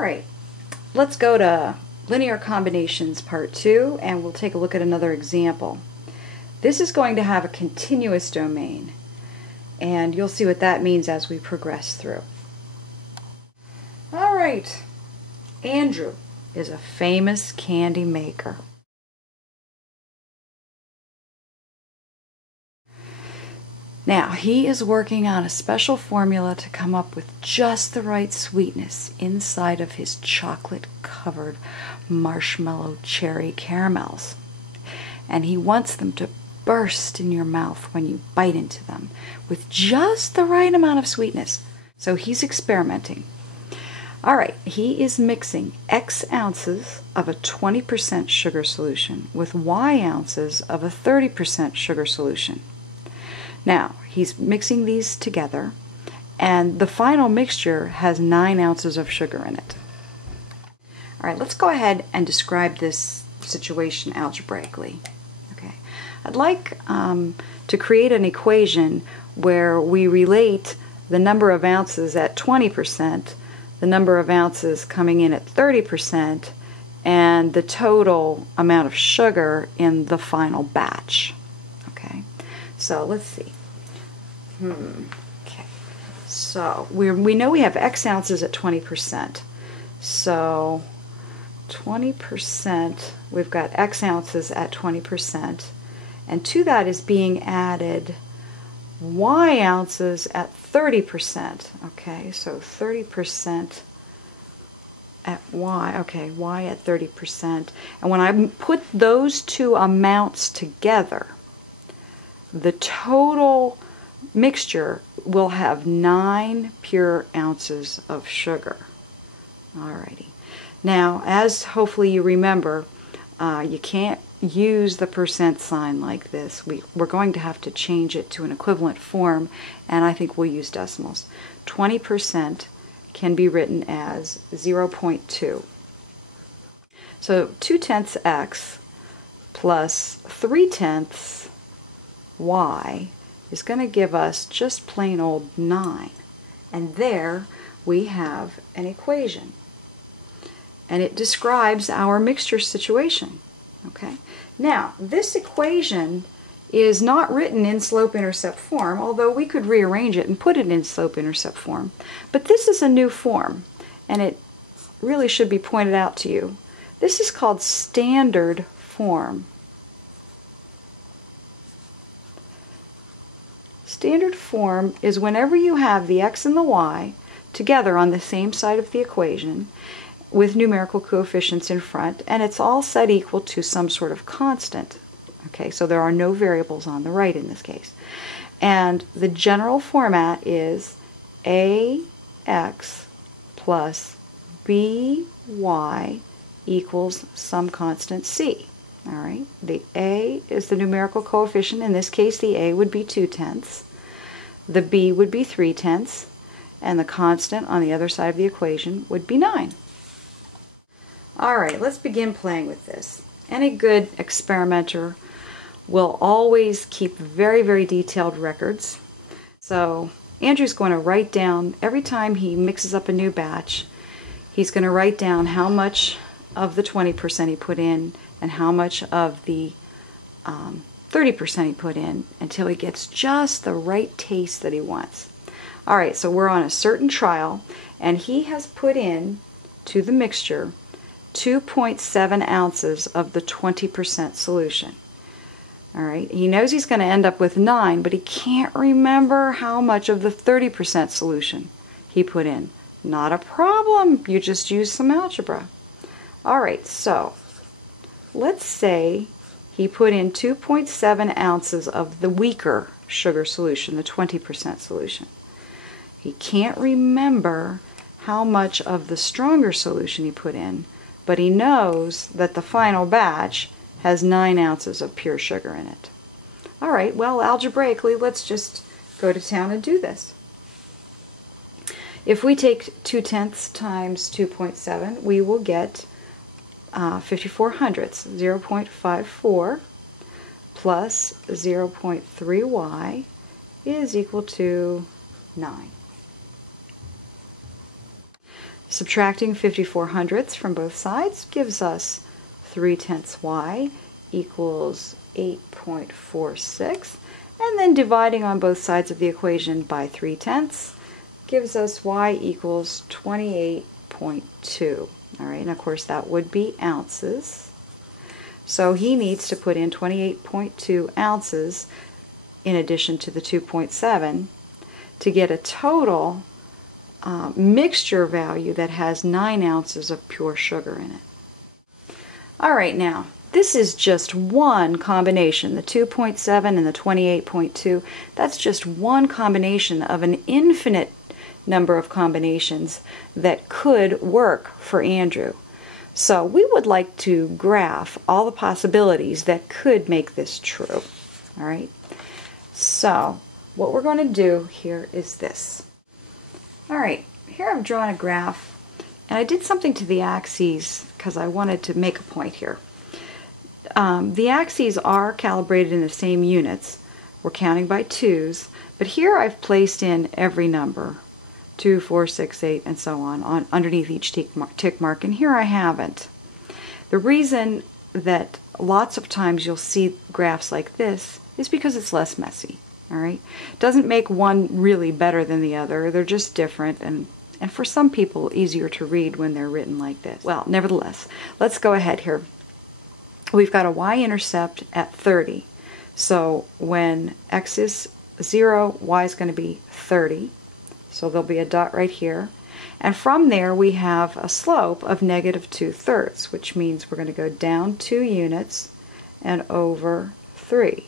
Alright, let's go to linear combinations part 2 and we'll take a look at another example. This is going to have a continuous domain and you'll see what that means as we progress through. Alright, Andrew is a famous candy maker. Now, he is working on a special formula to come up with just the right sweetness inside of his chocolate-covered marshmallow cherry caramels. And he wants them to burst in your mouth when you bite into them with just the right amount of sweetness. So he's experimenting. Alright, he is mixing X ounces of a 20% sugar solution with Y ounces of a 30% sugar solution. Now, he's mixing these together, and the final mixture has 9 ounces of sugar in it. Alright, let's go ahead and describe this situation algebraically. Okay, I'd like to create an equation where we relate the number of ounces at 20%, the number of ounces coming in at 30%, and the total amount of sugar in the final batch. Okay, so let's see. Okay, so we know we have X ounces at 20%. So 20%, we've got X ounces at 20%, and to that is being added Y ounces at 30%. Okay, so 30% at Y, okay, Y at 30%. And when I put those two amounts together, the total mixture will have 9 pure ounces of sugar. Alrighty. Now, as hopefully you remember, you can't use the percent sign like this. We're going to have to change it to an equivalent form, and I think we'll use decimals. 20% can be written as 0.2. So 2/10 X plus 3/10 Y is going to give us just plain old 9. And there we have an equation. And it describes our mixture situation. Okay. Now, this equation is not written in slope-intercept form, although we could rearrange it and put it in slope-intercept form. But this is a new form, and it really should be pointed out to you. This is called standard form. Standard form is whenever you have the X and the Y together on the same side of the equation with numerical coefficients in front, and it's all set equal to some sort of constant. Okay, so there are no variables on the right in this case. And the general format is AX plus BY equals some constant C. All right, the A is the numerical coefficient. In this case, the A would be 2/10, the B would be 3/10, and the constant on the other side of the equation would be 9. All right, let's begin playing with this. Any good experimenter will always keep very, very detailed records. So Andrew's going to write down, every time he mixes up a new batch, he's going to write down how much of the 20% he put in and how much of the 30% he put in until he gets just the right taste that he wants. Alright, so we're on a certain trial, and he has put in to the mixture 2.7 ounces of the 20% solution. Alright, he knows he's going to end up with 9, but he can't remember how much of the 30% solution he put in. Not a problem, you just use some algebra. Alright, so let's say he put in 2.7 ounces of the weaker sugar solution, the 20% solution. He can't remember how much of the stronger solution he put in, but he knows that the final batch has 9 ounces of pure sugar in it. Alright, well, algebraically, let's just go to town and do this. If we take 2/10 times 2.7, we will get 54 hundredths. 0.54 plus 0.3y is equal to 9. Subtracting 54 hundredths from both sides gives us 3/10 y equals 8.46. And then dividing on both sides of the equation by 3/10 gives us y equals 28.2. All right, and of course that would be ounces. So he needs to put in 28.2 ounces in addition to the 2.7 to get a total mixture value that has 9 ounces of pure sugar in it. All right, now this is just one combination, the 2.7 and the 28.2. That's just one combination of an infinite number of combinations that could work for Andrew. So we would like to graph all the possibilities that could make this true. All right. So what we're going to do here is this. All right, here I've drawn a graph, and I did something to the axes because I wanted to make a point here. The axes are calibrated in the same units. We're counting by twos, but here I've placed in every number, 2, 4, 6, 8, and so on underneath each tick mark, and here I haven't. The reason that lots of times you'll see graphs like this is because it's less messy. All right, doesn't make one really better than the other. They're just different, and for some people easier to read when they're written like this. Well, nevertheless, let's go ahead here. We've got a y-intercept at 30. So when x is 0, y is going to be 30. So there'll be a dot right here. And from there we have a slope of -2/3, which means we're going to go down 2 units and over 3.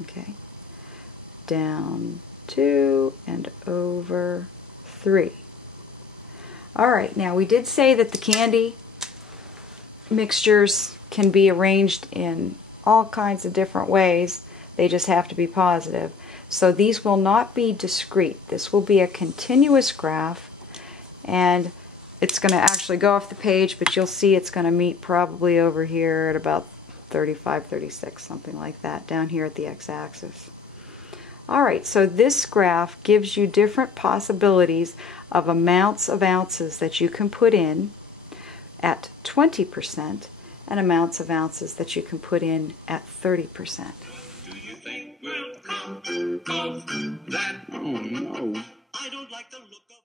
Okay, down 2 and over 3. All right, now we did say that the candy mixtures can be arranged in all kinds of different ways. They just have to be positive. So these will not be discrete. This will be a continuous graph, and it's going to actually go off the page, but you'll see it's going to meet probably over here at about 35, 36, something like that, down here at the x-axis. All right, so this graph gives you different possibilities of amounts of ounces that you can put in at 20% and amounts of ounces that you can put in at 30%. Do you think we'll come of that? Oh no. I don't like the look of